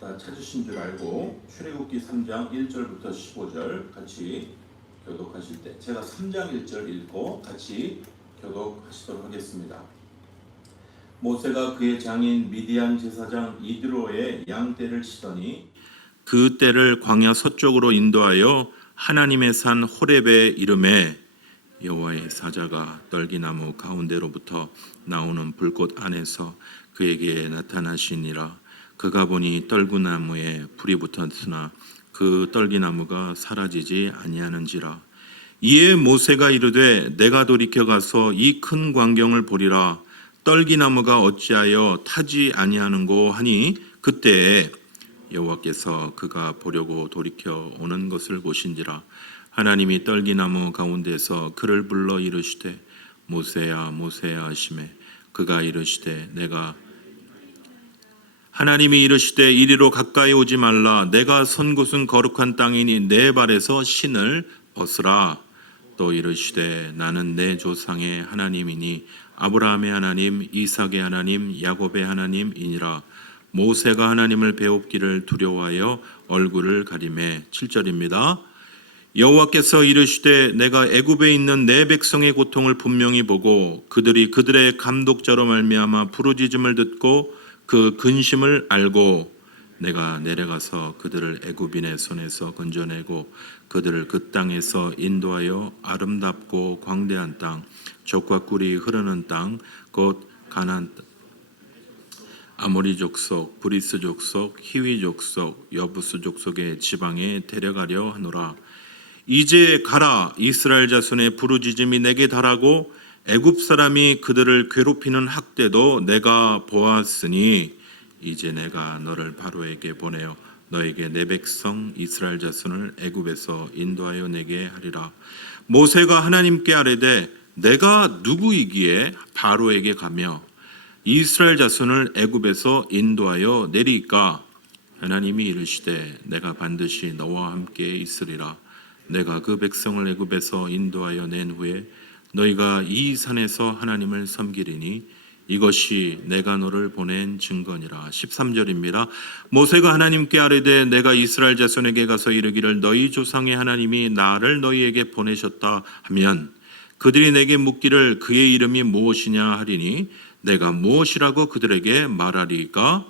다 찾으신 줄 알고 출애굽기 3장 1절부터 15절 같이 교독하실 때 제가 3장 1절 읽고 같이 교독하시도록 하겠습니다. 모세가 그의 장인 미디안 제사장 이드로의 양떼를 치더니 그 떼를 광야 서쪽으로 인도하여 하나님의 산 호렙에 이르매 여호와의 사자가 떨기나무 가운데로부터 나오는 불꽃 안에서 그에게 나타나시니라. 그가 보니 떨구나무에 불이 붙었으나 그 떨기나무가 사라지지 아니하는지라. 이에 모세가 이르되 내가 돌이켜 가서 이 큰 광경을 보리라. 떨기나무가 어찌하여 타지 아니하는고 하니 그때에 여호와께서 그가 보려고 돌이켜 오는 것을 보신지라. 하나님이 떨기나무 가운데서 그를 불러 이르시되 모세야 모세야 하시매 그가 이르시되 내가 하나님이 이르시되 이리로 가까이 오지 말라. 내가 선 곳은 거룩한 땅이니 내 발에서 신을 벗으라. 또 이르시되 나는 내 조상의 하나님이니 아브라함의 하나님 이삭의 하나님 야곱의 하나님이니라. 모세가 하나님을 배웁기를 두려워하여 얼굴을 가리매 7절입니다. 여호와께서 이르시되 내가 애굽에 있는 내 백성의 고통을 분명히 보고 그들이 그들의 감독자로 말미암아 부르짖음을 듣고 그 근심을 알고 내가 내려가서 그들을 애굽인의 손에서 건져내고 그들을 그 땅에서 인도하여 아름답고 광대한 땅 젖과 꿀이 흐르는 땅 곧 가나안 땅 아모리 족속, 브리스 족속, 히위 족속, 여부스 족속의 지방에 데려가려 하노라. 이제 가라. 이스라엘 자손의 부르짖음이 내게 달하고 애굽 사람이 그들을 괴롭히는 학대도 내가 보았으니 이제 내가 너를 바로에게 보내어 너에게 내 백성 이스라엘 자손을 애굽에서 인도하여 내게 하리라. 모세가 하나님께 아뢰되 내가 누구이기에 바로에게 가며 이스라엘 자손을 애굽에서 인도하여 내리까? 하나님이 이르시되 내가 반드시 너와 함께 있으리라. 내가 그 백성을 애굽에서 인도하여 낸 후에 너희가 이 산에서 하나님을 섬기리니 이것이 내가 너를 보낸 증거니라. 13절입니다. 모세가 하나님께 아뢰되 내가 이스라엘 자손에게 가서 이르기를 너희 조상의 하나님이 나를 너희에게 보내셨다 하면 그들이 내게 묻기를 그의 이름이 무엇이냐 하리니 내가 무엇이라고 그들에게 말하리까?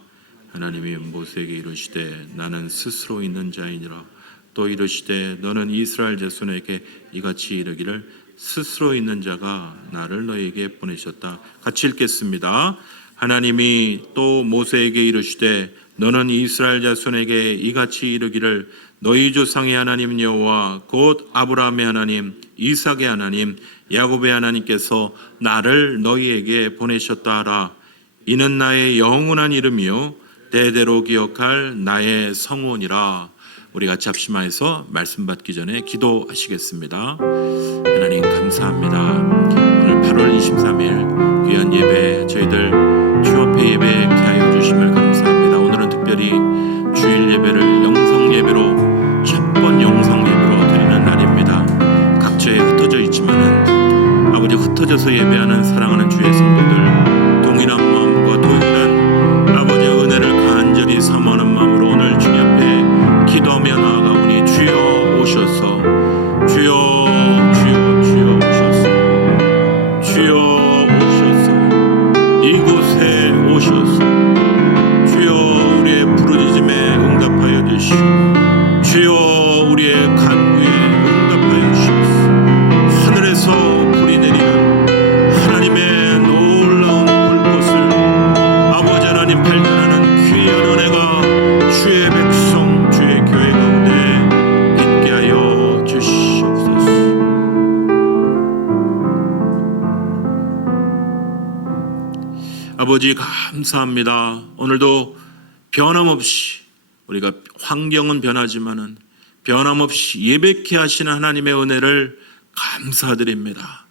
하나님이 모세에게 이르시되 나는 스스로 있는 자이니라. 또 이르시되 너는 이스라엘 자손에게 이같이 이르기를 스스로 있는 자가 나를 너희에게 보내셨다. 같이 읽겠습니다. 하나님이 또 모세에게 이르시되 너는 이스라엘 자손에게 이같이 이르기를 너희 조상의 하나님 여호와 곧 아브라함의 하나님 이삭의 하나님 야곱의 하나님께서 나를 너희에게 보내셨다 하라. 이는 나의 영원한 이름이요 대대로 기억할 나의 성원이라. 우리 같이 합심하여서 말씀 받기 전에 기도하시겠습니다. 하나님 감사합니다. 오늘 8월 23일 귀한 예배 저희들 주업회 예배에 이렇게 하여 주심을 감사합니다. 오늘은 특별히 주일 예배를 영상 예배로 첫 번 영상 예배로 드리는 날입니다. 각처에 흩어져 있지만은 아버지 흩어져서 예배하는 사랑하는 주의 성도들 동일한 마음과 동일한 아버지의 은혜를 간절히 사모하는 마음으로 오늘 주님 앞에 기도하며 나아가오니 주여 오셔서 주여 주여 주여 오셔서 주여 오셔서 이곳에 오셔서 주여 우리의 부르짖음에 응답하여 주시오. 주여 우리의 간구에 응답하여 주시옵소서. 하늘에서 불이 내리는 하나님의 놀라운 불꽃을 아버지 하나님 발견하는 귀한 은혜가 주의 백성 주의 교회 가운데 있게 하여 주시옵소서. 아버지 감사합니다. 오늘도 변함없이 우리가 환경은 변하지만은 변함없이 예배케 하시는 하나님의 은혜를 감사드립니다.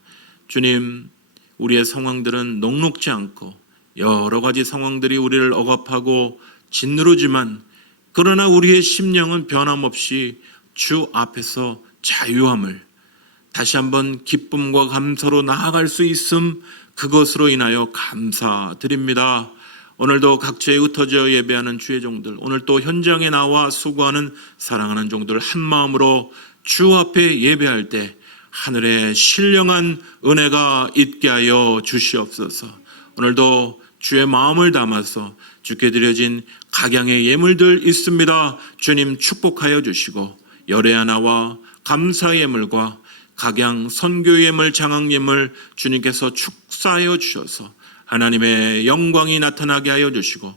주님, 우리의 상황들은 녹록지 않고 여러 가지 상황들이 우리를 억압하고 짓누르지만 그러나 우리의 심령은 변함없이 주 앞에서 자유함을 다시 한번 기쁨과 감사로 나아갈 수 있음 그것으로 인하여 감사드립니다. 오늘도 각처에 흩어져 예배하는 주의 종들, 오늘 또 현장에 나와 수고하는 사랑하는 종들 한 마음으로 주 앞에 예배할 때 하늘의 신령한 은혜가 있게 하여 주시옵소서. 오늘도 주의 마음을 담아서 주께 드려진 각양의 예물들 있습니다. 주님 축복하여 주시고 열애 하나와 감사 예물과 각양 선교 예물, 장학 예물 주님께서 축사하여 주셔서 하나님의 영광이 나타나게 하여 주시고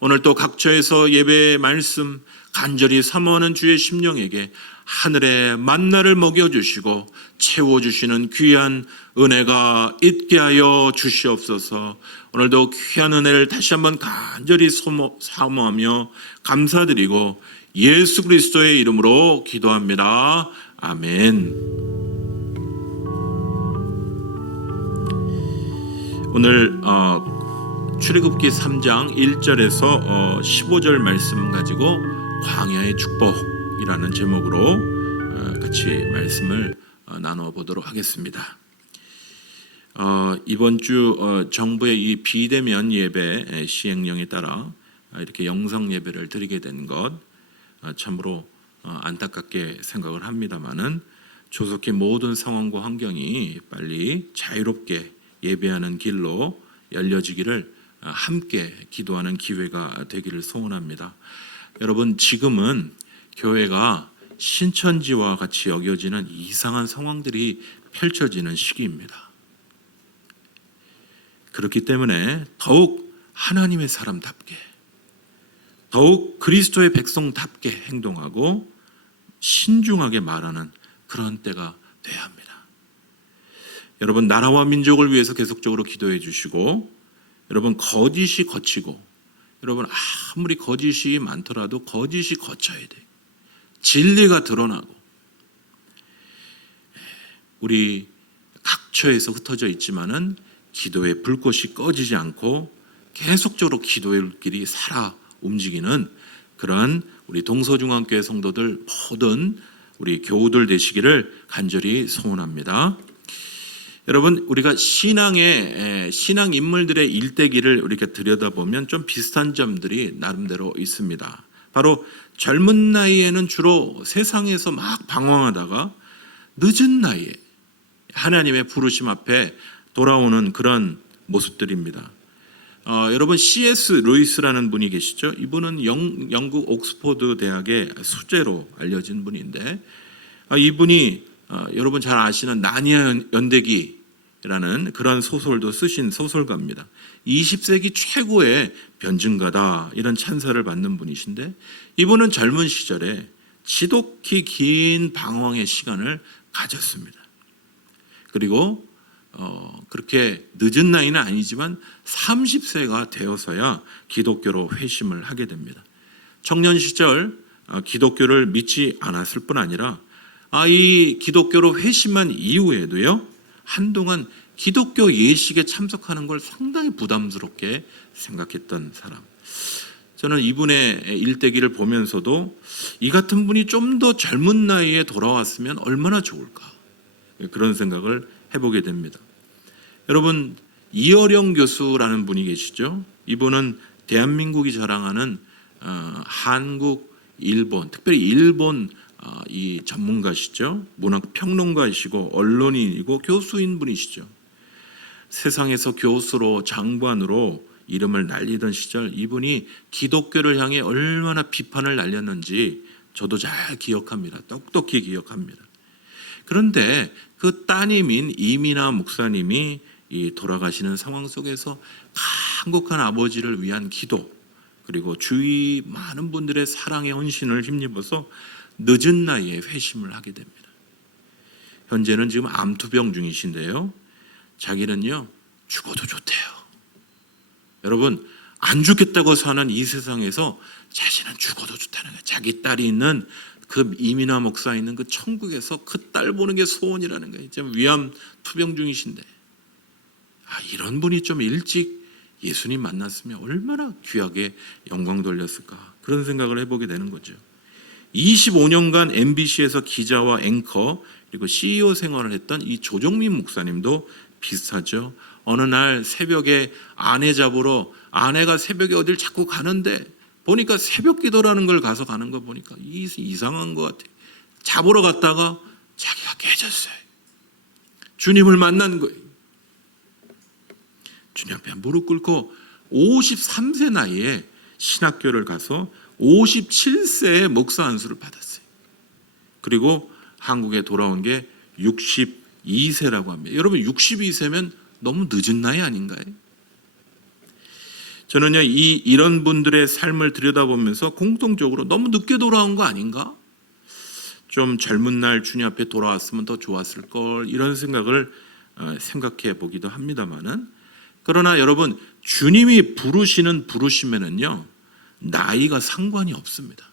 오늘 또 각처에서 예배의 말씀 간절히 사모하는 주의 심령에게 하늘의 만나를 먹여주시고 채워주시는 귀한 은혜가 있게 하여 주시옵소서. 오늘도 귀한 은혜를 다시 한번 간절히 사모하며 감사드리고 예수 그리스도의 이름으로 기도합니다. 아멘. 오늘 출애굽기 3장 1절에서 15절 말씀 가지고 광야의 축복이라는 제목으로 같이 말씀을 나누어 보도록 하겠습니다. 이번 주 정부의 이 비대면 예배 시행령에 따라 이렇게 영상 예배를 드리게 된 것 참으로 안타깝게 생각을 합니다마는 조속히 모든 상황과 환경이 빨리 자유롭게 예배하는 길로 열려지기를 함께 기도하는 기회가 되기를 소원합니다. 여러분, 지금은 교회가 신천지와 같이 여겨지는 이상한 상황들이 펼쳐지는 시기입니다. 그렇기 때문에 더욱 하나님의 사람답게, 더욱 그리스도의 백성답게 행동하고 신중하게 말하는 그런 때가 돼야 합니다. 여러분, 나라와 민족을 위해서 계속적으로 기도해 주시고, 여러분 거짓이 거치고, 여러분 아무리 거짓이 많더라도 거짓이 거쳐야 돼요. 진리가 드러나고, 우리 각처에서 흩어져 있지만은 기도의 불꽃이 꺼지지 않고 계속적으로 기도의 길이 살아 움직이는 그런 우리 동서중앙교회 성도들 모든 우리 교우들 되시기를 간절히 소원합니다. 여러분, 우리가 신앙 인물들의 일대기를 우리가 들여다보면 좀 비슷한 점들이 나름대로 있습니다. 바로 젊은 나이에는 주로 세상에서 막 방황하다가 늦은 나이에 하나님의 부르심 앞에 돌아오는 그런 모습들입니다. 여러분, C.S. 루이스라는 분이 계시죠? 이분은 영국 옥스퍼드 대학의 수재로 알려진 분인데, 이분이 여러분 잘 아시는 나니아 연대기라는 그런 소설도 쓰신 소설가입니다. 20세기 최고의 변증가다, 이런 찬사를 받는 분이신데, 이분은 젊은 시절에 지독히 긴 방황의 시간을 가졌습니다. 그리고 그렇게 늦은 나이는 아니지만 30세가 되어서야 기독교로 회심을 하게 됩니다. 청년 시절 기독교를 믿지 않았을 뿐 아니라 이 기독교로 회심한 이후에도요, 한동안 기독교 예식에 참석하는 걸 상당히 부담스럽게 생각했던 사람. 저는 이분의 일대기를 보면서도 이 같은 분이 좀 더 젊은 나이에 돌아왔으면 얼마나 좋을까, 그런 생각을 해보게 됩니다. 여러분, 이어령 교수라는 분이 계시죠? 이분은 대한민국이 자랑하는 한국, 일본, 특별히 일본 이 전문가시죠. 문학 평론가이시고 언론인이고 교수인 분이시죠. 세상에서 교수로 장관으로 이름을 날리던 시절 이분이 기독교를 향해 얼마나 비판을 날렸는지 저도 잘 기억합니다. 똑똑히 기억합니다. 그런데 그 따님인 이민아 목사님이 이 돌아가시는 상황 속에서 한국한 아버지를 위한 기도, 그리고 주위 많은 분들의 사랑의 헌신을 힘입어서 늦은 나이에 회심을 하게 됩니다. 현재는 지금 암투병 중이신데요, 자기는요 죽어도 좋대요. 여러분, 안 죽겠다고 사는 이 세상에서 자신은 죽어도 좋다는 거예요. 자기 딸이 있는 그 이민아 목사 있는 그 천국에서 그 딸 보는 게 소원이라는 거예요. 지금 위암 투병 중이신데, 이런 분이 좀 일찍 예수님 만났으면 얼마나 귀하게 영광 돌렸을까, 그런 생각을 해보게 되는 거죠. 25년간 MBC에서 기자와 앵커 그리고 CEO 생활을 했던 이 조정민 목사님도 비슷하죠. 어느 날 새벽에 아내 잡으러 아내가 새벽에 어딜 자꾸 가는데 보니까 새벽 기도라는 걸 가서 가는 거 보니까 이상한 것 같아. 잡으러 갔다가 자기가 깨졌어요. 주님을 만난 거예요. 주님 앞에 무릎 꿇고 53세 나이에 신학교를 가서 57세에 목사 안수를 받았어요. 그리고 한국에 돌아온 게 62세라고 합니다. 여러분 62세면 너무 늦은 나이 아닌가요? 저는요 이런 분들의 삶을 들여다보면서 공통적으로 너무 늦게 돌아온 거 아닌가? 좀 젊은 날 주님 앞에 돌아왔으면 더 좋았을 걸 이런 생각을 생각해 보기도 합니다만은 그러나 여러분 주님이 부르시는 부르심에는요 나이가 상관이 없습니다.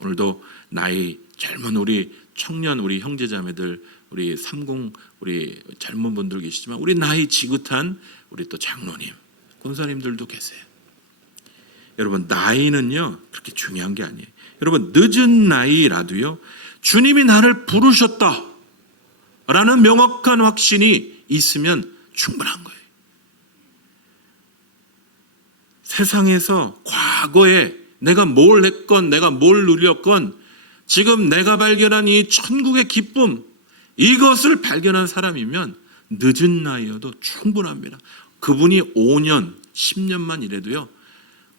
오늘도 나이 젊은 우리 청년 우리 형제자매들 우리 30 우리 젊은 분들 계시지만 우리 나이 지긋한 우리 또 장로님 권사님들도 계세요. 여러분 나이는요 그렇게 중요한 게 아니에요. 여러분 늦은 나이라도요 주님이 나를 부르셨다 라는 명확한 확신이 있으면 충분한 거예요. 세상에서 과거에 내가 뭘 했건 내가 뭘 누렸건 지금 내가 발견한 이 천국의 기쁨 이것을 발견한 사람이면 늦은 나이여도 충분합니다. 그분이 5년 10년만 일해도요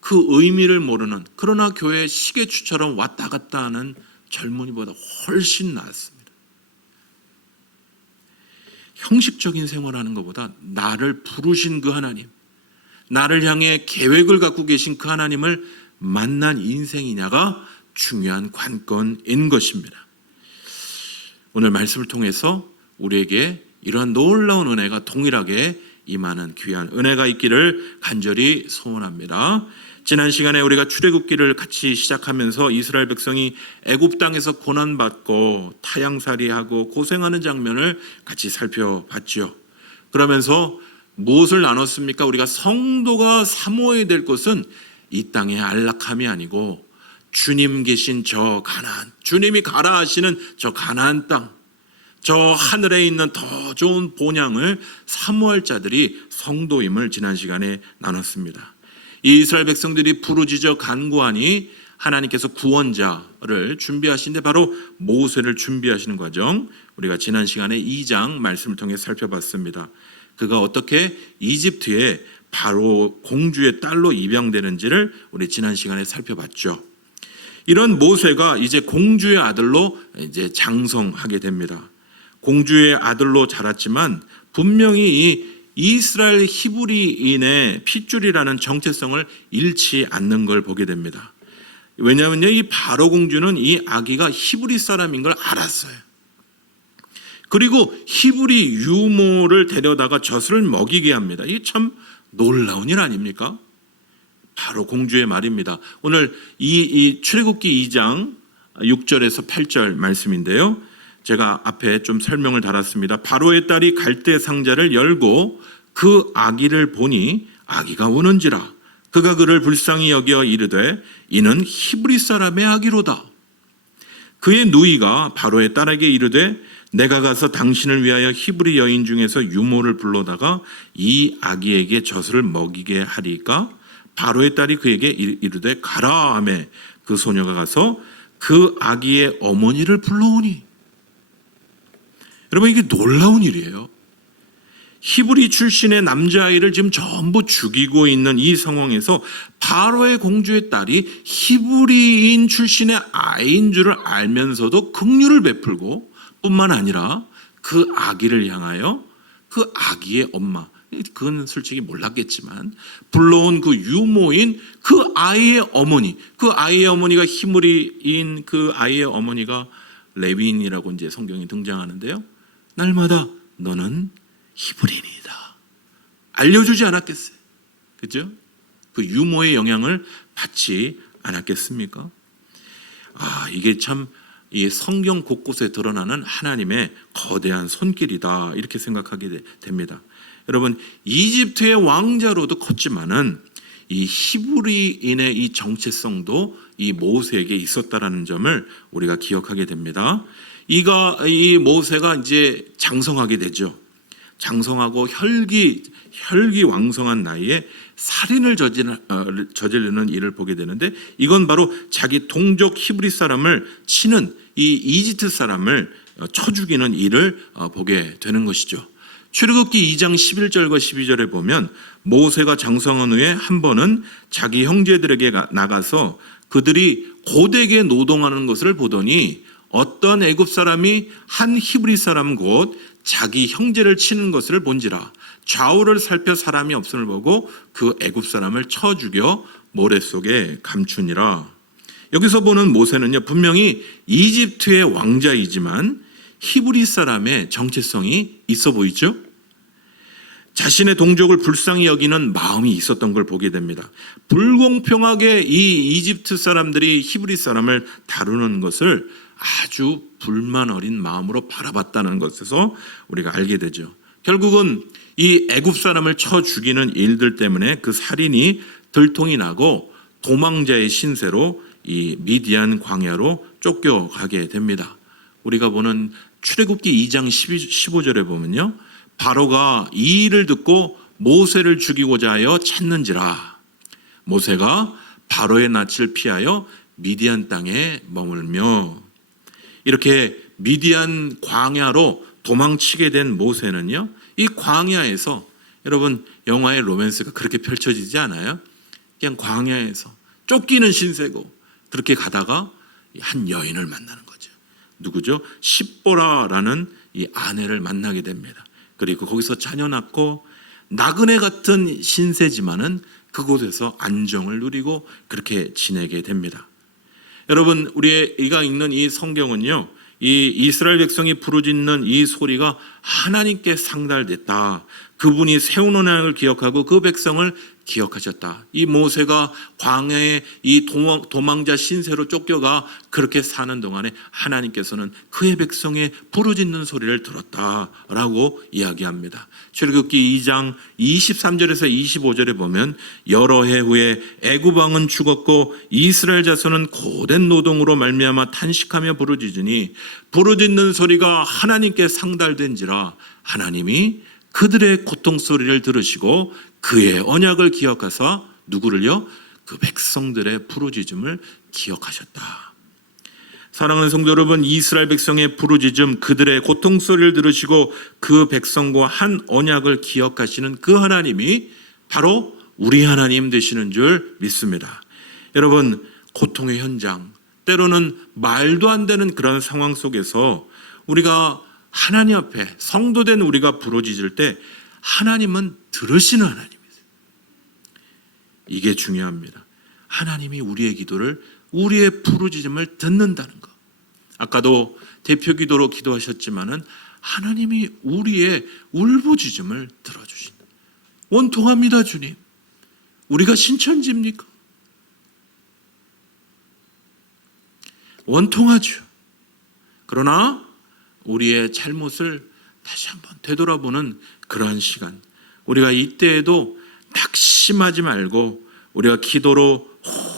그 의미를 모르는 그러나 교회 시계추처럼 왔다 갔다 하는 젊은이보다 훨씬 낫습니다. 형식적인 생활하는 것보다 나를 부르신 그 하나님 나를 향해 계획을 갖고 계신 그 하나님을 만난 인생이냐가 중요한 관건인 것입니다. 오늘 말씀을 통해서 우리에게 이러한 놀라운 은혜가 동일하게 임하는 귀한 은혜가 있기를 간절히 소원합니다. 지난 시간에 우리가 출애굽기를 같이 시작하면서 이스라엘 백성이 애굽 땅에서 고난받고 타향살이하고 고생하는 장면을 같이 살펴봤죠. 그러면서 무엇을 나눴습니까? 우리가 성도가 사모해야 될 것은 이 땅의 안락함이 아니고 주님 계신 저 가나안, 주님이 가라 하시는 저 가나안 땅, 저 하늘에 있는 더 좋은 본향을 사모할 자들이 성도임을 지난 시간에 나눴습니다. 이 이스라엘 백성들이 부르짖어 간구하니 하나님께서 구원자를 준비하시는데 바로 모세를 준비하시는 과정 우리가 지난 시간에 2장 말씀을 통해 살펴봤습니다. 그가 어떻게 이집트의 바로 공주의 딸로 입양되는지를 우리 지난 시간에 살펴봤죠. 이런 모세가 이제 공주의 아들로 이제 장성하게 됩니다. 공주의 아들로 자랐지만 분명히 이 이스라엘 히브리인의 핏줄이라는 정체성을 잃지 않는 걸 보게 됩니다. 왜냐하면요, 이 바로 공주는 이 아기가 히브리 사람인 걸 알았어요. 그리고 히브리 유모를 데려다가 젖을 먹이게 합니다. 이게 참 놀라운 일 아닙니까? 바로 공주의 말입니다. 오늘 이 출애굽기 2장 6절에서 8절 말씀인데요. 제가 앞에 좀 설명을 달았습니다. 바로의 딸이 갈대 상자를 열고 그 아기를 보니 아기가 우는지라 그가 그를 불쌍히 여겨 이르되 이는 히브리 사람의 아기로다. 그의 누이가 바로의 딸에게 이르되 내가 가서 당신을 위하여 히브리 여인 중에서 유모를 불러다가 이 아기에게 젖을 먹이게 하리까? 바로의 딸이 그에게 이르되 가라 하매 그 소녀가 가서 그 아기의 어머니를 불러오니. 여러분, 이게 놀라운 일이에요. 히브리 출신의 남자아이를 지금 전부 죽이고 있는 이 상황에서 바로의 공주의 딸이 히브리인 출신의 아이인 줄을 알면서도 긍휼을 베풀고 뿐만 아니라 그 아기를 향하여 그 아기의 엄마, 그건 솔직히 몰랐겠지만 불러온 그 유모인 그 아이의 어머니, 그 아이의 어머니가 히브리인 그 아이의 어머니가 레위인이라고 이제 성경에 등장하는데요. 날마다 너는 히브리인이다. 알려주지 않았겠어요. 그죠? 그 유모의 영향을 받지 않았겠습니까? 이게 참 이 성경 곳곳에 드러나는 하나님의 거대한 손길이다. 이렇게 생각하게 됩니다. 여러분, 이집트의 왕자로도 컸지만은 이 히브리인의 이 정체성도 이 모세에게 있었다라는 점을 우리가 기억하게 됩니다. 이 모세가 이제 장성하게 되죠. 장성하고 혈기왕성한 나이에 살인을 저지르는 일을 보게 되는데, 이건 바로 자기 동족 히브리 사람을 치는 이 이집트 사람을 쳐 죽이는 일을 보게 되는 것이죠. 출애굽기 2장 11절과 12절에 보면 모세가 장성한 후에 한 번은 자기 형제들에게 나가서 그들이 고되게 노동하는 것을 보더니 어떤 애굽 사람이 한 히브리 사람 곧 자기 형제를 치는 것을 본지라. 좌우를 살펴 사람이 없음을 보고 그 애굽 사람을 쳐 죽여 모래 속에 감추니라. 여기서 보는 모세는요, 분명히 이집트의 왕자이지만 히브리 사람의 정체성이 있어 보이죠? 자신의 동족을 불쌍히 여기는 마음이 있었던 걸 보게 됩니다. 불공평하게 이 이집트 사람들이 히브리 사람을 다루는 것을 아주 불만 어린 마음으로 바라봤다는 것에서 우리가 알게 되죠. 결국은 이 애굽 사람을 쳐 죽이는 일들 때문에 그 살인이 들통이 나고 도망자의 신세로 이 미디안 광야로 쫓겨가게 됩니다. 우리가 보는 출애굽기 2장 15절에 보면요, 바로가 이 일을 듣고 모세를 죽이고자 하여 찾는지라. 모세가 바로의 낯을 피하여 미디안 땅에 머물며, 이렇게 미디안 광야로 도망치게 된 모세는요, 이 광야에서, 여러분 영화의 로맨스가 그렇게 펼쳐지지 않아요? 그냥 광야에서 쫓기는 신세고 그렇게 가다가 한 여인을 만나는 거죠. 누구죠? 십보라라는 이 아내를 만나게 됩니다. 그리고 거기서 자녀 낳고 나그네 같은 신세지만은 그곳에서 안정을 누리고 그렇게 지내게 됩니다. 여러분, 우리가 읽는 이 성경은요, 이 이스라엘 백성이 부르짖는 이 소리가 하나님께 상달됐다. 그분이 세운 언약을 기억하고 그 백성을 기억하셨다. 이 모세가 광야에 이 도망자 신세로 쫓겨가 그렇게 사는 동안에 하나님께서는 그의 백성의 부르짖는 소리를 들었다라고 이야기합니다. 출애굽기 2장 23절에서 25절에 보면 여러 해 후에 애굽 왕은 죽었고 이스라엘 자손은 고된 노동으로 말미암아 탄식하며 부르짖으니 부르짖는 소리가 하나님께 상달된지라. 하나님이 그들의 고통 소리를 들으시고 그의 언약을 기억하사 누구를요? 그 백성들의 부르짖음을 기억하셨다. 사랑하는 성도 여러분, 이스라엘 백성의 부르짖음, 그들의 고통 소리를 들으시고 그 백성과 한 언약을 기억하시는 그 하나님이 바로 우리 하나님 되시는 줄 믿습니다. 여러분, 고통의 현장, 때로는 말도 안 되는 그런 상황 속에서 우리가 하나님 앞에 성도된 우리가 부르짖을 때 하나님은 들으시는 하나님이세요. 이게 중요합니다. 하나님이 우리의 기도를, 우리의 부르짖음을 듣는다는 것. 아까도 대표 기도로 기도하셨지만은 하나님이 우리의 울부짖음을 들어주신다. 원통합니다, 주님. 우리가 신천지입니까? 원통하죠. 그러나 우리의 잘못을 다시 한번 되돌아보는 그러한 시간, 우리가 이때에도 낙심하지 말고 우리가 기도로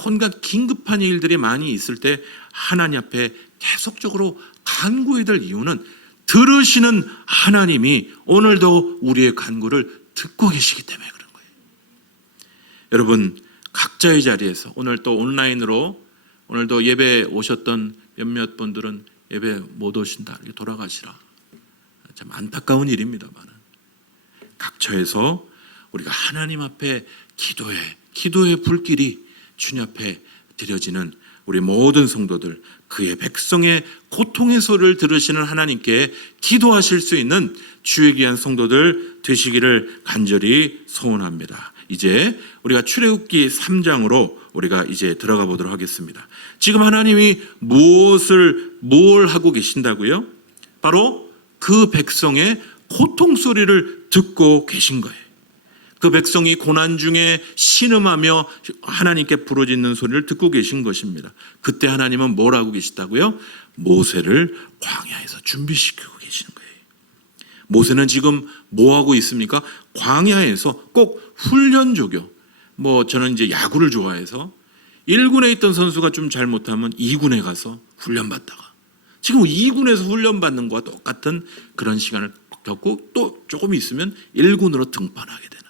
온갖 긴급한 일들이 많이 있을 때 하나님 앞에 계속적으로 간구해야 될 이유는 들으시는 하나님이 오늘도 우리의 간구를 듣고 계시기 때문에 그런 거예요. 여러분, 각자의 자리에서 오늘 또 온라인으로 오늘도 예배 오셨던 몇몇 분들은 예배 못 오신다, 이렇게 돌아가시라. 참 안타까운 일입니다만 각처에서 우리가 하나님 앞에 기도의 불길이 주님 앞에 드려지는 우리 모든 성도들, 그의 백성의 고통의 소리를 들으시는 하나님께 기도하실 수 있는 주의 귀한 성도들 되시기를 간절히 소원합니다. 이제 우리가 출애굽기 3장으로 우리가 이제 들어가 보도록 하겠습니다. 지금 하나님이 뭘 하고 계신다고요? 바로 그 백성의 고통 소리를 듣고 계신 거예요. 그 백성이 고난 중에 신음하며 하나님께 부르짖는 소리를 듣고 계신 것입니다. 그때 하나님은 뭘 하고 계시다고요? 모세를 광야에서 준비시키고 계시는 거예요. 모세는 지금 뭐 하고 있습니까? 광야에서 꼭 훈련 조교. 저는 이제 야구를 좋아해서 1군에 있던 선수가 좀 잘못하면 2군에 가서 훈련받다가 지금 2군에서 훈련받는 것과 똑같은 그런 시간을 덮고 또 조금 있으면 일군으로 등판하게 되는,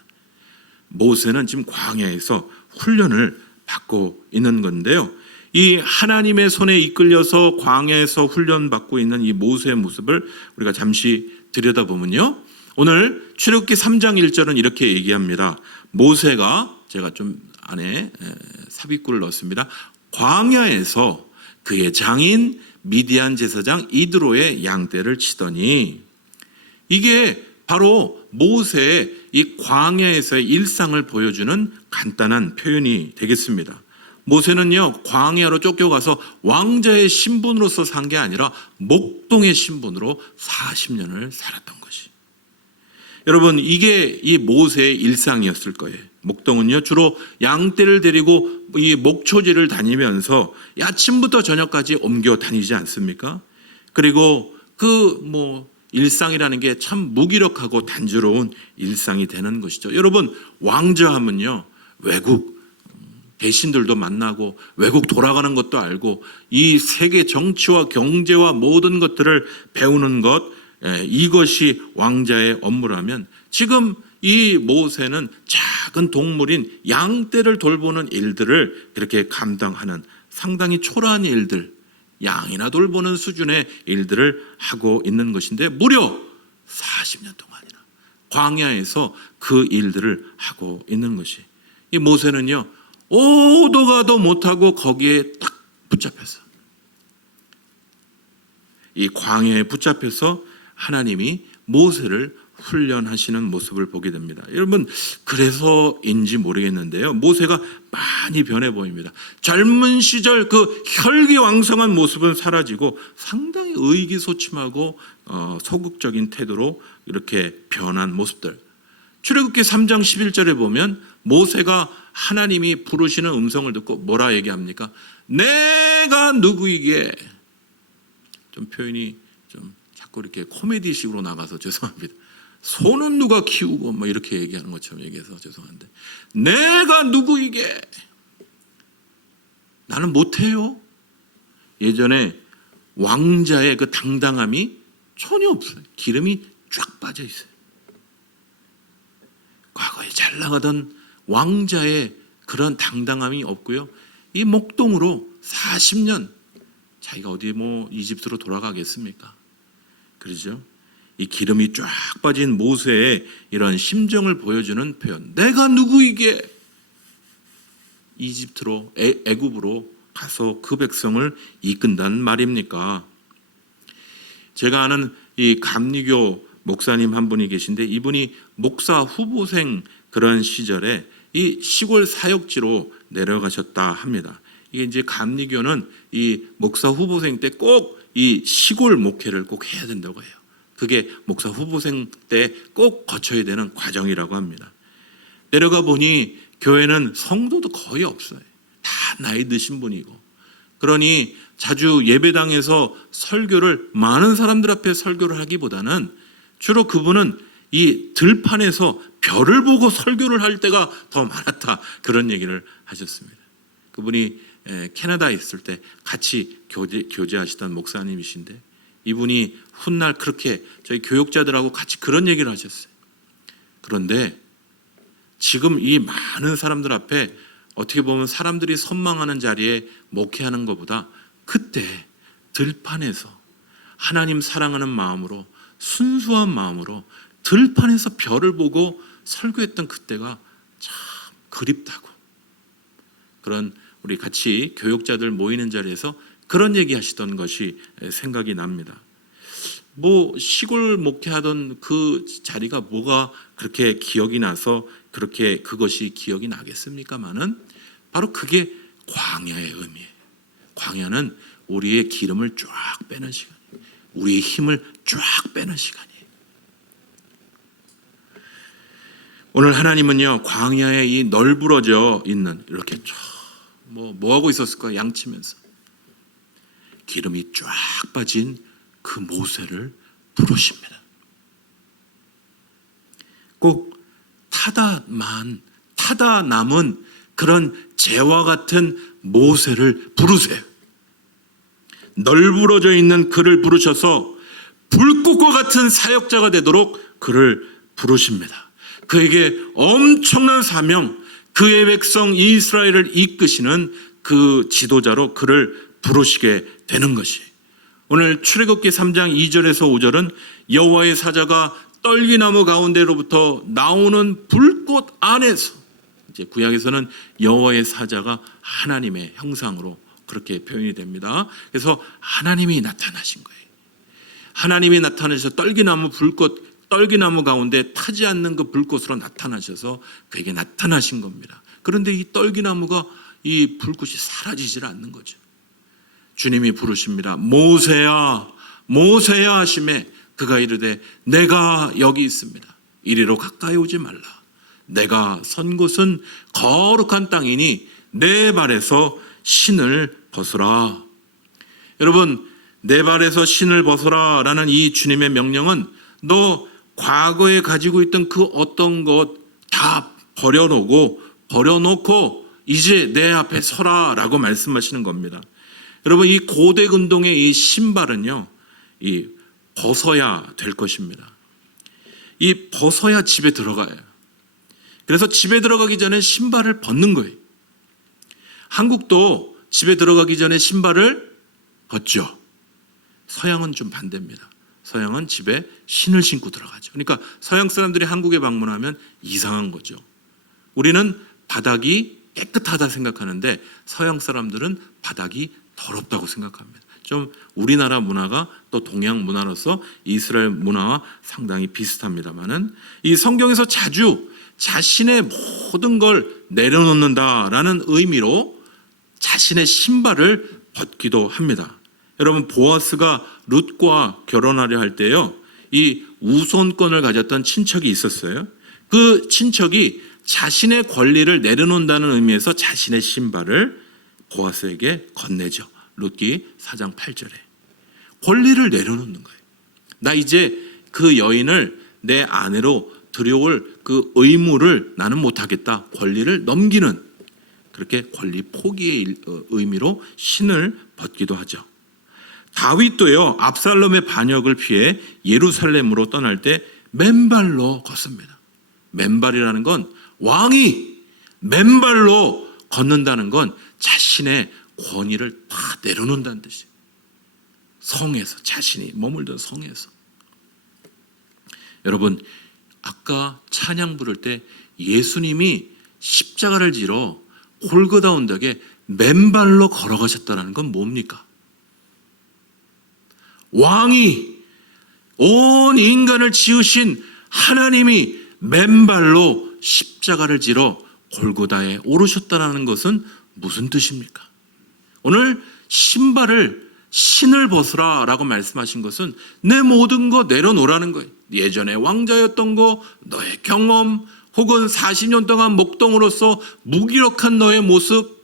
모세는 지금 광야에서 훈련을 받고 있는 건데요. 이 하나님의 손에 이끌려서 광야에서 훈련받고 있는 이 모세의 모습을 우리가 잠시 들여다보면요, 오늘 출애굽기 3장 1절은 이렇게 얘기합니다. 모세가, 제가 좀 안에 삽입구를 넣었습니다. 광야에서 그의 장인 미디안 제사장 이드로의 양떼를 치더니, 이게 바로 모세의 이 광야에서의 일상을 보여주는 간단한 표현이 되겠습니다. 모세는요, 광야로 쫓겨가서 왕자의 신분으로서 산 게 아니라 목동의 신분으로 40년을 살았던 것이, 여러분, 이게 이 모세의 일상이었을 거예요. 목동은요, 주로 양떼를 데리고 이 목초지를 다니면서 아침부터 저녁까지 옮겨 다니지 않습니까? 그리고 일상이라는 게 참 무기력하고 단조로운 일상이 되는 것이죠. 여러분, 왕자하면요, 외국 대신들도 만나고 외국 돌아가는 것도 알고 이 세계 정치와 경제와 모든 것들을 배우는 것, 이것이 왕자의 업무라면, 지금 이 모세는 작은 동물인 양떼를 돌보는 일들을 그렇게 감당하는 상당히 초라한 일들, 양이나 돌보는 수준의 일들을 하고 있는 것인데, 무려 40년 동안이나 광야에서 그 일들을 하고 있는 것이, 이 모세는요, 오도 가도 못하고 거기에 딱 붙잡혀서, 이 광야에 붙잡혀서 하나님이 모세를 훈련하시는 모습을 보게 됩니다. 여러분, 그래서인지 모르겠는데요, 모세가 많이 변해 보입니다. 젊은 시절 그 혈기왕성한 모습은 사라지고 상당히 의기소침하고 소극적인 태도로 이렇게 변한 모습들. 출애굽기 3장 11절에 보면 모세가 하나님이 부르시는 음성을 듣고 뭐라 얘기합니까? 내가 누구이게, 좀 표현이 좀 자꾸 이렇게 코미디식으로 나가서 죄송합니다. 소는 누가 키우고 뭐 이렇게 얘기하는 것처럼 얘기해서 죄송한데, 내가 누구이게, 나는 못해요. 예전에 왕자의 그 당당함이 전혀 없어요. 기름이 쫙 빠져 있어요. 과거에 잘 나가던 왕자의 그런 당당함이 없고요, 이 목동으로 40년, 자기가 어디 이집트로 돌아가겠습니까? 그러죠? 이 기름이 쫙 빠진 모세의 이런 심정을 보여주는 표현, 내가 누구이게 이집트로, 애굽으로 가서 그 백성을 이끈단 말입니까? 제가 아는 이 감리교 목사님 한 분이 계신데, 이분이 목사 후보생 그런 시절에 이 시골 사역지로 내려가셨다 합니다. 이게 이제 감리교는 이 목사 후보생 때 꼭 이 시골 목회를 꼭 해야 된다고 해요. 그게 목사 후보생 때 꼭 거쳐야 되는 과정이라고 합니다. 내려가 보니 교회는 성도도 거의 없어요. 다 나이 드신 분이고, 그러니 자주 예배당에서 설교를, 많은 사람들 앞에 설교를 하기보다는 주로 그분은 이 들판에서 별을 보고 설교를 할 때가 더 많았다, 그런 얘기를 하셨습니다. 그분이 캐나다에 있을 때 같이 교제하시던 목사님이신데, 이분이 훗날 그렇게 저희 교육자들하고 같이 그런 얘기를 하셨어요. 그런데 지금 이 많은 사람들 앞에 어떻게 보면 사람들이 선망하는 자리에 목회하는 것보다 그때 들판에서 하나님 사랑하는 마음으로, 순수한 마음으로 들판에서 별을 보고 설교했던 그때가 참 그립다고, 그런 우리 같이 교육자들 모이는 자리에서 그런 얘기 하시던 것이 생각이 납니다. 시골 목회하던 그 자리가 뭐가 그렇게 기억이 나서 그렇게 그것이 기억이 나겠습니까마는, 바로 그게 광야의 의미예요. 광야는 우리의 기름을 쫙 빼는 시간이에요. 우리의 힘을 쫙 빼는 시간이에요. 오늘 하나님은요, 광야에 이 널브러져 있는, 이렇게 뭐 하고 있었을까요? 양치면서 기름이 쫙 빠진 그 모세를 부르십니다. 꼭 타다 남은 그런 재와 같은 모세를 부르세요. 널브러져 있는 그를 부르셔서 불꽃과 같은 사역자가 되도록 그를 부르십니다. 그에게 엄청난 사명, 그의 백성 이스라엘을 이끄시는 그 지도자로 그를 부르시게 되는 것이, 오늘 출애굽기 3장 2절에서 5절은 여호와의 사자가 떨기나무 가운데로부터 나오는 불꽃 안에서, 이제 구약에서는 여호와의 사자가 하나님의 형상으로 그렇게 표현이 됩니다. 그래서 하나님이 나타나신 거예요. 하나님이 나타나셔서 떨기나무 가운데 타지 않는 그 불꽃으로 나타나셔서 그에게 나타나신 겁니다. 그런데 이 떨기나무가 이 불꽃이 사라지질 않는 거죠. 주님이 부르십니다. 모세야, 모세야 하심에 그가 이르되 내가 여기 있습니다. 이리로 가까이 오지 말라. 내가 선 곳은 거룩한 땅이니 내 발에서 신을 벗으라. 여러분, 내 발에서 신을 벗으라 라는 이 주님의 명령은 너 과거에 가지고 있던 그 어떤 것 다 버려놓고 이제 내 앞에 서라 라고 말씀하시는 겁니다. 여러분, 이 고대 근동의 이 신발은요, 이 벗어야 될 것입니다. 이 벗어야 집에 들어가요. 그래서 집에 들어가기 전에 신발을 벗는 거예요. 한국도 집에 들어가기 전에 신발을 벗죠. 서양은 좀 반대입니다. 서양은 집에 신을 신고 들어가죠. 그러니까 서양 사람들이 한국에 방문하면 이상한 거죠. 우리는 바닥이 깨끗하다 생각하는데 서양 사람들은 바닥이 더럽다고 생각합니다. 좀 우리나라 문화가 또 동양 문화로서 이스라엘 문화와 상당히 비슷합니다만은, 이 성경에서 자주 자신의 모든 걸 내려놓는다라는 의미로 자신의 신발을 벗기도 합니다. 여러분, 보아스가 룻과 결혼하려 할 때요, 이 우선권을 가졌던 친척이 있었어요. 그 친척이 자신의 권리를 내려놓는다는 의미에서 자신의 신발을 보아스에게 건네죠. 룻기 4장 8절에 권리를 내려놓는 거예요. 나 이제 그 여인을 내 아내로 들여올 그 의무를 나는 못하겠다. 권리를 넘기는, 그렇게 권리 포기의 의미로 신을 벗기도 하죠. 다윗도요, 압살롬의 반역을 피해 예루살렘으로 떠날 때 맨발로 걷습니다. 맨발이라는 건, 왕이 맨발로 걷는다는 건 자신의 권위를 다 내려놓는다는 뜻이에요. 성에서, 자신이 머물던 성에서. 여러분, 아까 찬양 부를 때 예수님이 십자가를 지러 골고다 언덕에 맨발로 걸어가셨다는 건 뭡니까? 왕이, 온 인간을 지으신 하나님이 맨발로 십자가를 지러 골고다에 오르셨다는 것은 무슨 뜻입니까? 오늘 신을 벗으라 라고 말씀하신 것은 내 모든 거 내려놓으라는 거예요. 예전에 왕자였던 거, 너의 경험, 혹은 40년 동안 목동으로서 무기력한 너의 모습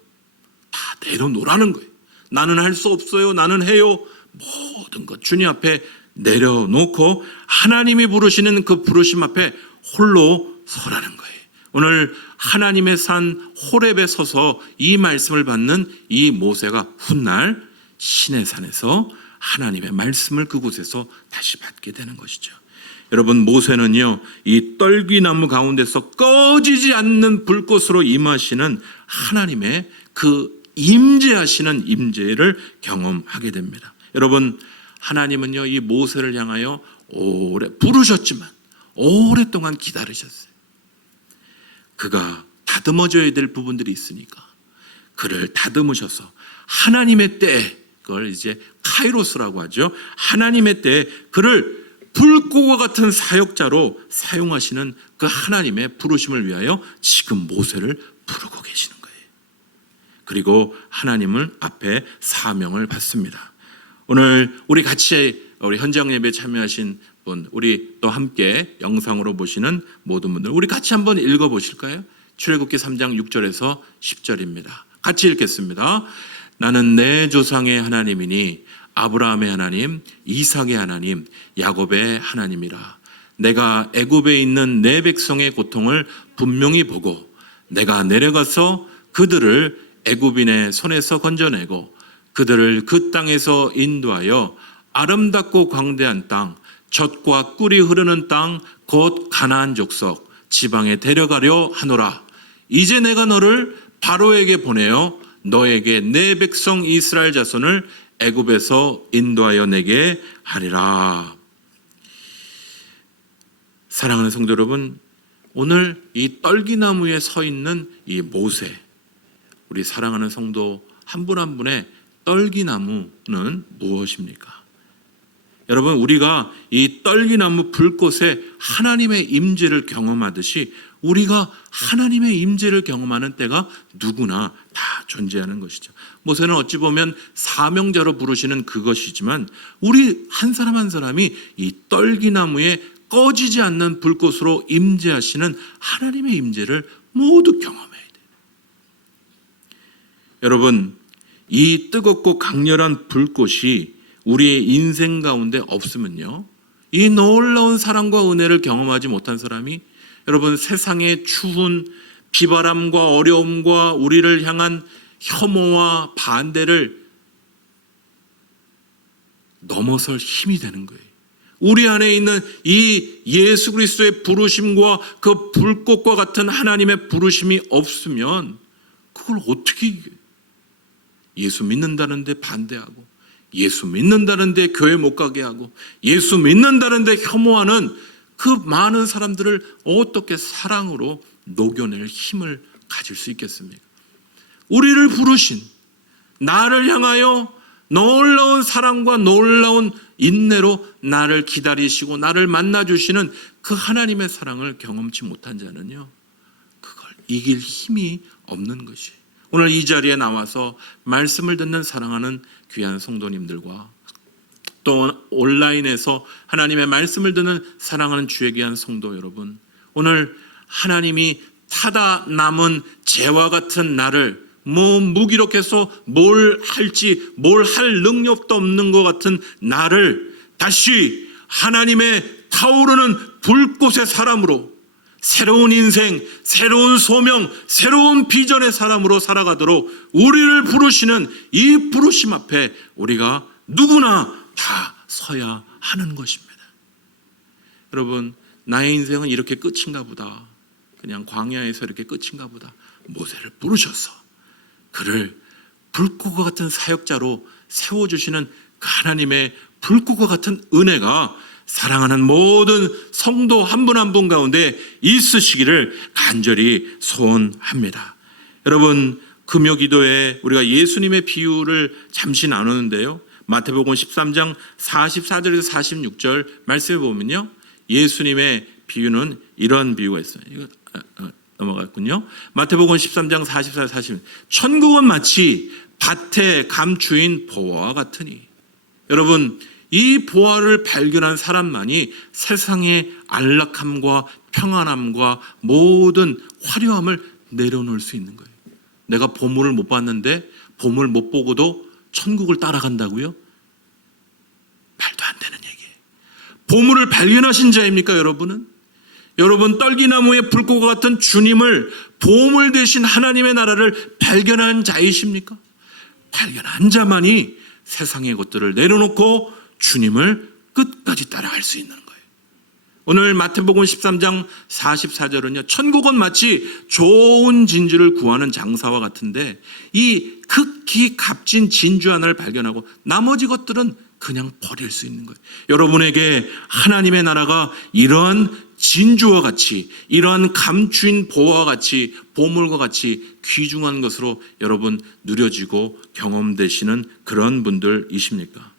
다 내려놓으라는 거예요. 나는 할 수 없어요, 나는 해요, 모든 것 주님 앞에 내려놓고 하나님이 부르시는 그 부르심 앞에 홀로 서라는 거예요. 오늘 하나님의 산 호렙에 서서 이 말씀을 받는 이 모세가 훗날 신의 산에서 하나님의 말씀을 그곳에서 다시 받게 되는 것이죠. 여러분, 모세는요, 이 떨기나무 가운데서 꺼지지 않는 불꽃으로 임하시는 하나님의 그 임재하시는 임재를 경험하게 됩니다. 여러분, 하나님은요, 이 모세를 향하여 오래 부르셨지만 오랫동안 기다리셨어요. 그가 다듬어져야 될 부분들이 있으니까 그를 다듬으셔서 하나님의 때에, 그걸 이제 카이로스라고 하죠. 하나님의 때에 그를 불꽃과 같은 사역자로 사용하시는 그 하나님의 부르심을 위하여 지금 모세를 부르고 계시는 거예요. 그리고 하나님을 앞에 사명을 받습니다. 오늘 우리 현장 예배에 참여하신 분, 우리 또 함께 영상으로 보시는 모든 분들, 우리 같이 한번 읽어보실까요? 출애굽기 3장 6절에서 10절입니다. 같이 읽겠습니다. 나는 내 조상의 하나님이니 아브라함의 하나님, 이삭의 하나님, 야곱의 하나님이라. 내가 애굽에 있는 내 백성의 고통을 분명히 보고 내가 내려가서 그들을 애굽인의 손에서 건져내고 그들을 그 땅에서 인도하여 아름답고 광대한 땅, 젖과 꿀이 흐르는 땅, 곧 가나안 족속 지방에 데려가려 하노라. 이제 내가 너를 바로에게 보내어 너에게 내 백성 이스라엘 자손을 애굽에서 인도하여 내게 하리라. 사랑하는 성도 여러분, 오늘 이 떨기나무에 서 있는 이 모세, 우리 사랑하는 성도 한 분 한 분의 떨기나무는 무엇입니까? 여러분, 우리가 이 떨기나무 불꽃에 하나님의 임재를 경험하듯이 우리가 하나님의 임재를 경험하는 때가 누구나 다 존재하는 것이죠. 모세는 어찌 보면 사명자로 부르시는 그것이지만 우리 한 사람 한 사람이 이 떨기나무에 꺼지지 않는 불꽃으로 임재하시는 하나님의 임재를 모두 경험해야 돼요. 여러분, 이 뜨겁고 강렬한 불꽃이 우리의 인생 가운데 없으면요, 이 놀라운 사랑과 은혜를 경험하지 못한 사람이 여러분 세상의 추운 비바람과 어려움과 우리를 향한 혐오와 반대를 넘어설 힘이 되는 거예요. 우리 안에 있는 이 예수 그리스도의 부르심과 그 불꽃과 같은 하나님의 부르심이 없으면 그걸 어떻게 이겨요? 예수 믿는다는데 반대하고, 예수 믿는다는데 교회 못 가게 하고, 예수 믿는다는데 혐오하는 그 많은 사람들을 어떻게 사랑으로 녹여낼 힘을 가질 수 있겠습니까? 우리를 부르신, 나를 향하여 놀라운 사랑과 놀라운 인내로 나를 기다리시고 나를 만나주시는 그 하나님의 사랑을 경험치 못한 자는요, 그걸 이길 힘이 없는 것이. 오늘 이 자리에 나와서 말씀을 듣는 사랑하는 귀한 성도님들과 또 온라인에서 하나님의 말씀을 듣는 사랑하는 주의 귀한 성도 여러분, 오늘 하나님이 타다 남은 재와 같은 나를 무기력해서 뭘 할지 뭘 할 능력도 없는 것 같은 나를 다시 하나님의 타오르는 불꽃의 사람으로, 새로운 인생, 새로운 소명, 새로운 비전의 사람으로 살아가도록 우리를 부르시는 이 부르심 앞에 우리가 누구나 다 서야 하는 것입니다. 여러분, 나의 인생은 이렇게 끝인가 보다, 그냥 광야에서 이렇게 끝인가 보다. 모세를 부르셔서 그를 불꽃과 같은 사역자로 세워주시는 그 하나님의 불꽃과 같은 은혜가 사랑하는 모든 성도 한 분 한 분 가운데 있으시기를 간절히 소원합니다. 여러분, 금요기도에 우리가 예수님의 비유를 잠시 나누는데요, 마태복음 13장 44절에서 46절 말씀해 보면요, 예수님의 비유는 이런 비유가 있어요. 이거 넘어갔군요. 마태복음 13장 44, 46. 천국은 마치 밭에 감추인 보화와 같으니. 여러분, 이 보화를 발견한 사람만이 세상의 안락함과 평안함과 모든 화려함을 내려놓을 수 있는 거예요. 내가 보물을 못 봤는데 보물 못 보고도 천국을 따라간다고요? 말도 안 되는 얘기예요. 보물을 발견하신 자입니까, 여러분은? 여러분, 떨기나무의 불꽃과 같은 주님을, 보물 되신 하나님의 나라를 발견한 자이십니까? 발견한 자만이 세상의 것들을 내려놓고 주님을 끝까지 따라갈 수 있는 거예요. 오늘 마태복음 13장 44절은요, 천국은 마치 좋은 진주를 구하는 장사와 같은데 이 극히 값진 진주 하나를 발견하고 나머지 것들은 그냥 버릴 수 있는 거예요. 여러분에게 하나님의 나라가 이러한 진주와 같이, 이러한 감추인 보화와 같이, 보물과 같이 귀중한 것으로 여러분 누려지고 경험되시는 그런 분들이십니까?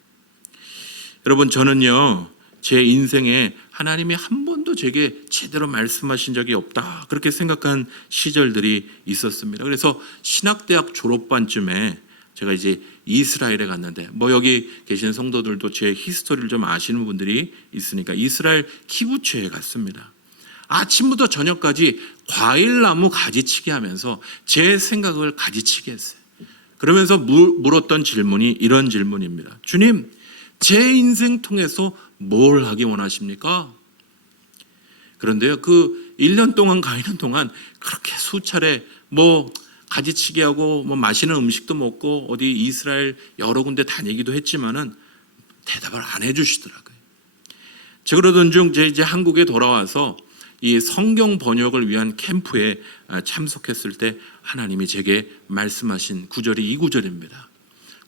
여러분, 저는요, 제 인생에 하나님이 한 번도 제게 제대로 말씀하신 적이 없다, 그렇게 생각한 시절들이 있었습니다. 그래서 신학대학 졸업반쯤에 제가 이제 이스라엘에 갔는데, 여기 계신 성도들도 제 히스토리를 좀 아시는 분들이 있으니까 이스라엘 키부츠에 갔습니다. 아침부터 저녁까지 과일나무 가지치기 하면서 제 생각을 가지치게 했어요. 그러면서 물었던 질문이 이런 질문입니다. 주님, 제 인생 통해서 뭘 하기 원하십니까? 그런데요, 그 1년 동안 가는 동안 그렇게 수차례 가지치기 하고 맛있는 음식도 먹고 어디 이스라엘 여러 군데 다니기도 했지만은 대답을 안 해주시더라고요. 제가 그러던 중 이제 한국에 돌아와서 이 성경 번역을 위한 캠프에 참석했을 때 하나님이 제게 말씀하신 구절이 이 구절입니다.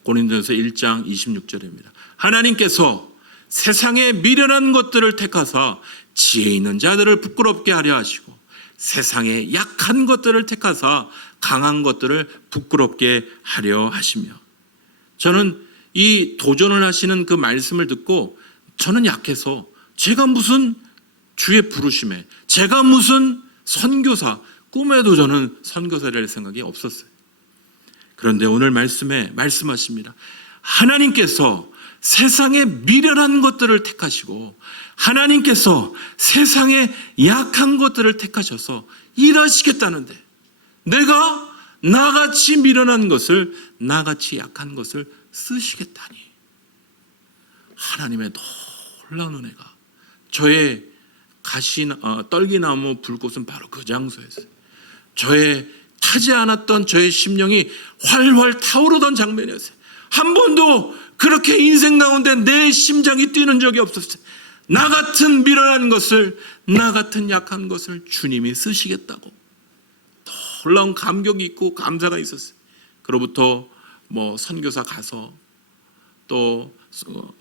고린도전서 1장 26절입니다. 하나님께서 세상의 미련한 것들을 택하사 지혜 있는 자들을 부끄럽게 하려 하시고 세상의 약한 것들을 택하사 강한 것들을 부끄럽게 하려 하시며, 저는 이 도전을 하시는 그 말씀을 듣고 저는 약해서 제가 무슨 주의 부르심에, 제가 무슨 선교사, 꿈에도 저는 선교사를 할 생각이 없었어요. 그런데 오늘 말씀에 말씀하십니다. 하나님께서 세상의 미련한 것들을 택하시고 하나님께서 세상의 약한 것들을 택하셔서 일하시겠다는데, 내가 나같이 미련한 것을, 나같이 약한 것을 쓰시겠다니. 하나님의 놀라운 은혜가 저의 떨기나무 불꽃은 바로 그 장소였어요. 저의 타지 않았던 저의 심령이 활활 타오르던 장면이었어요. 한 번도 그렇게 인생 가운데 내 심장이 뛰는 적이 없었어요. 나 같은 미련한 것을, 나 같은 약한 것을 주님이 쓰시겠다고 놀라운 감격이 있고 감사가 있었어요. 그로부터 선교사 가서 또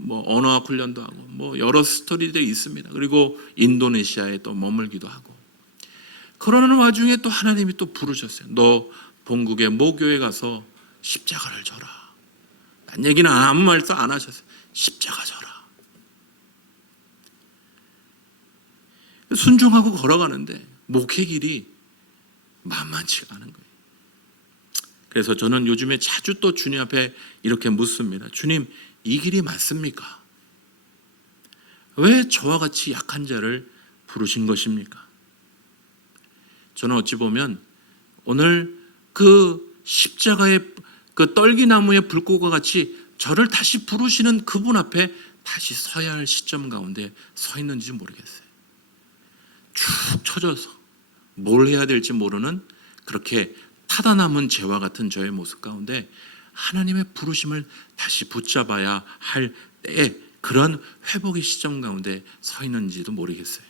언어학 훈련도 하고 여러 스토리들이 있습니다. 그리고 인도네시아에 또 머물기도 하고, 그러는 와중에 또 하나님이 또 부르셨어요. 너 본국의 모교에 가서 십자가를 져라. 딴 얘기는 아무 말도 안 하셨어요. 십자가 져라. 순종하고 걸어가는데 목회 길이 만만치가 않은 거예요. 그래서 저는 요즘에 자주 또 주님 앞에 이렇게 묻습니다. 주님, 이 길이 맞습니까? 왜 저와 같이 약한 자를 부르신 것입니까? 저는 어찌 보면 오늘 그 십자가의 그 떨기나무의 불꽃과 같이 저를 다시 부르시는 그분 앞에 다시 서야 할 시점 가운데 서 있는지 모르겠어요. 축 처져서 뭘 해야 될지 모르는 그렇게 타다 남은 재와 같은 저의 모습 가운데 하나님의 부르심을 다시 붙잡아야 할 때에 그런 회복의 시점 가운데 서 있는지도 모르겠어요.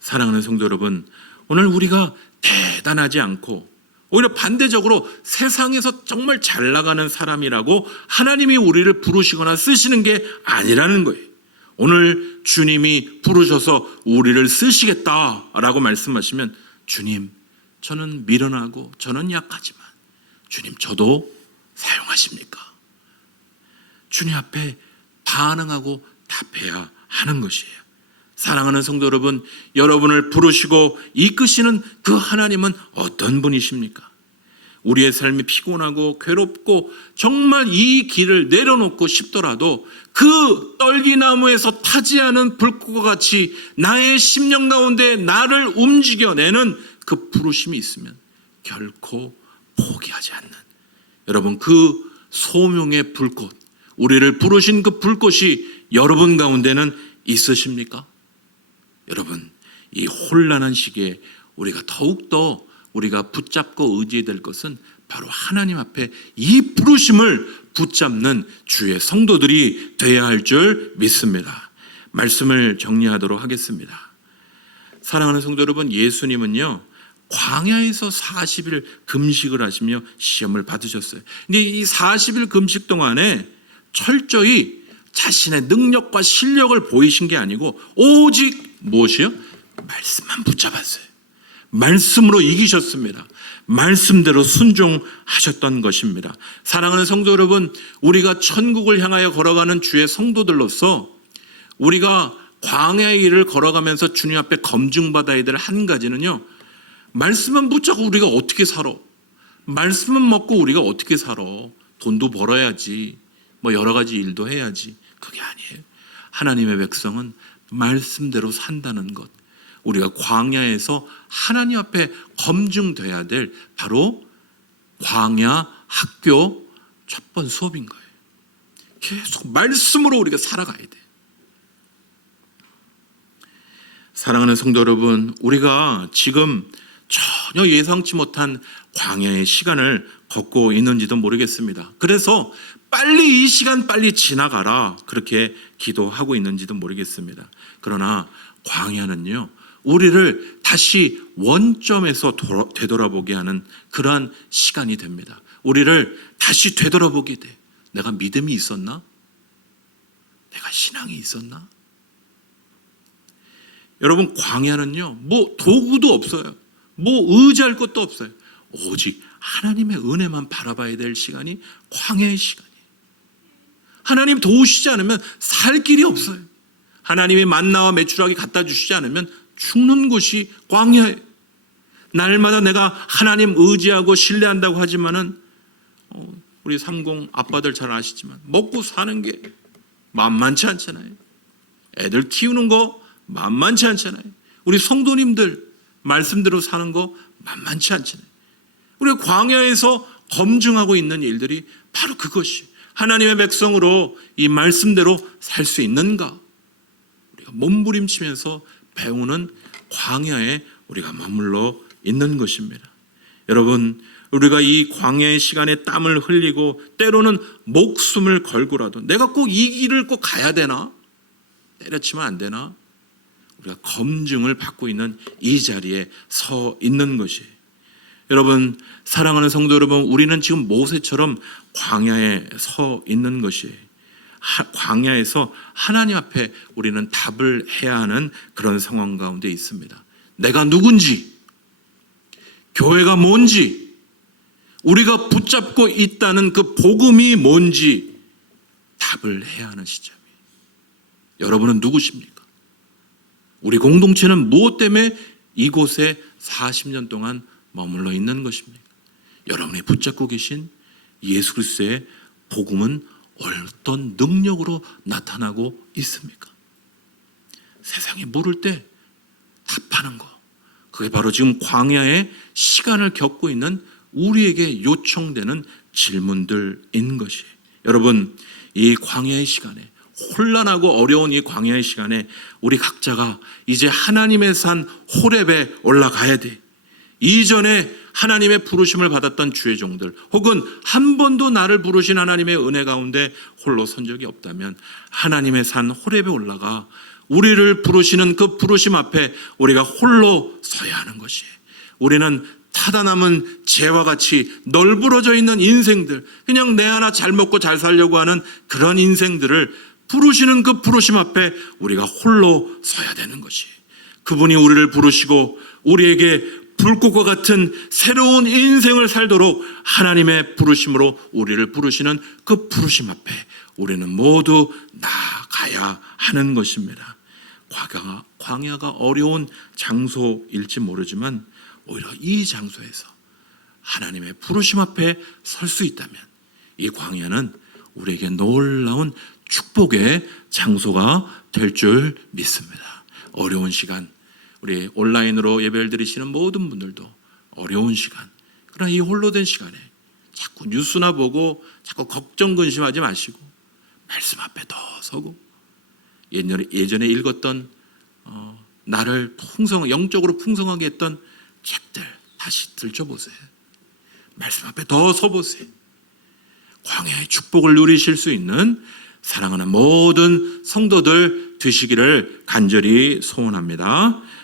사랑하는 성도 여러분, 오늘 우리가 대단하지 않고 오히려 반대적으로 세상에서 정말 잘 나가는 사람이라고 하나님이 우리를 부르시거나 쓰시는 게 아니라는 거예요. 오늘 주님이 부르셔서 우리를 쓰시겠다라고 말씀하시면, 주님, 저는 미련하고 저는 약하지만 주님, 저도 사용하십니까? 주님 앞에 반응하고 답해야 하는 것이에요. 사랑하는 성도 여러분, 여러분을 부르시고 이끄시는 그 하나님은 어떤 분이십니까? 우리의 삶이 피곤하고 괴롭고 정말 이 길을 내려놓고 싶더라도 그 떨기나무에서 타지 않은 불꽃과 같이 나의 심령 가운데 나를 움직여내는 그 부르심이 있으면 결코 포기하지 않는, 여러분, 그 소명의 불꽃, 우리를 부르신 그 불꽃이 여러분 가운데는 있으십니까? 여러분, 이 혼란한 시기에 우리가 더욱더 우리가 붙잡고 의지해야 될 것은 바로 하나님 앞에 이 부르심을 붙잡는 주의 성도들이 되어야 할 줄 믿습니다. 말씀을 정리하도록 하겠습니다. 사랑하는 성도 여러분, 예수님은요 광야에서 40일 금식을 하시며 시험을 받으셨어요. 근데 이 40일 금식 동안에 철저히 자신의 능력과 실력을 보이신 게 아니고 오직 무엇이요? 말씀만 붙잡았어요. 말씀으로 이기셨습니다. 말씀대로 순종하셨던 것입니다. 사랑하는 성도 여러분, 우리가 천국을 향하여 걸어가는 주의 성도들로서 우리가 광야의 길을 걸어가면서 주님 앞에 검증받아야 될 한 가지는요, 말씀만 붙잡고 우리가 어떻게 살아? 말씀만 먹고 우리가 어떻게 살아? 돈도 벌어야지, 여러 가지 일도 해야지. 그게 아니에요. 하나님의 백성은 말씀대로 산다는 것, 우리가 광야에서 하나님 앞에 검증돼야 될 바로 광야 학교 첫 번 수업인 거예요. 계속 말씀으로 우리가 살아가야 돼. 사랑하는 성도 여러분, 우리가 지금 전혀 예상치 못한 광야의 시간을 걷고 있는지도 모르겠습니다. 그래서 빨리 이 시간 빨리 지나가라 그렇게 기도하고 있는지도 모르겠습니다. 그러나 광야는요, 우리를 다시 원점에서 되돌아보게 하는 그러한 시간이 됩니다. 우리를 다시 되돌아보게 돼. 내가 믿음이 있었나? 내가 신앙이 있었나? 여러분, 광야는요, 뭐 도구도 없어요. 뭐 의지할 것도 없어요. 오직 하나님의 은혜만 바라봐야 될 시간이 광야의 시간이에요. 하나님 도우시지 않으면 살 길이 없어요. 하나님이 만나와 메추라기 갖다 주시지 않으면 죽는 곳이 광야예요. 날마다 내가 하나님 의지하고 신뢰한다고 하지만은 우리 30 아빠들 잘 아시지만 먹고 사는 게 만만치 않잖아요. 애들 키우는 거 만만치 않잖아요. 우리 성도님들 말씀대로 사는 거 만만치 않잖아요. 우리가 광야에서 검증하고 있는 일들이 바로 그것이 하나님의 백성으로 이 말씀대로 살 수 있는가? 우리가 몸부림치면서 배우는 광야에 우리가 머물러 있는 것입니다. 여러분, 우리가 이 광야의 시간에 땀을 흘리고 때로는 목숨을 걸고라도 내가 꼭 이 길을 꼭 가야 되나? 때려치면 안 되나? 우리가 검증을 받고 있는 이 자리에 서 있는 것이, 여러분 사랑하는 성도 여러분, 우리는 지금 모세처럼 광야에 서 있는 것이, 광야에서 하나님 앞에 우리는 답을 해야 하는 그런 상황 가운데 있습니다. 내가 누군지, 교회가 뭔지, 우리가 붙잡고 있다는 그 복음이 뭔지 답을 해야 하는 시점이에요. 여러분은 누구십니까? 우리 공동체는 무엇 때문에 이곳에 40년 동안 머물러 있는 것입니까? 여러분이 붙잡고 계신 예수 그리스도의 복음은 어떤 능력으로 나타나고 있습니까? 세상이 모를 때 답하는 거, 그게 바로 지금 광야의 시간을 겪고 있는 우리에게 요청되는 질문들인 것이, 여러분 이 광야의 시간에, 혼란하고 어려운 이 광야의 시간에 우리 각자가 이제 하나님의 산 호렙에 올라가야 돼. 이전에 하나님의 부르심을 받았던 주의 종들, 혹은 한 번도 나를 부르신 하나님의 은혜 가운데 홀로 선 적이 없다면 하나님의 산 호렙에 올라가 우리를 부르시는 그 부르심 앞에 우리가 홀로 서야 하는 것이에요. 우리는 타다 남은 재와 같이 널브러져 있는 인생들, 그냥 내 하나 잘 먹고 잘 살려고 하는 그런 인생들을 부르시는 그 부르심 앞에 우리가 홀로 서야 되는 것이, 그분이 우리를 부르시고 우리에게 불꽃과 같은 새로운 인생을 살도록 하나님의 부르심으로 우리를 부르시는 그 부르심 앞에 우리는 모두 나아가야 하는 것입니다. 광야가 어려운 장소일지 모르지만 오히려 이 장소에서 하나님의 부르심 앞에 설 수 있다면 이 광야는 우리에게 놀라운 축복의 장소가 될 줄 믿습니다. 어려운 시간, 우리 온라인으로 예배를 드리시는 모든 분들도 어려운 시간, 그러나 이 홀로 된 시간에 자꾸 뉴스나 보고 자꾸 걱정 근심하지 마시고 말씀 앞에 더 서고 예전에 읽었던 나를 영적으로 풍성하게 했던 책들 다시 들춰보세요. 말씀 앞에 더 서보세요. 광야의 축복을 누리실 수 있는 사랑하는 모든 성도들 되시기를 간절히 소원합니다.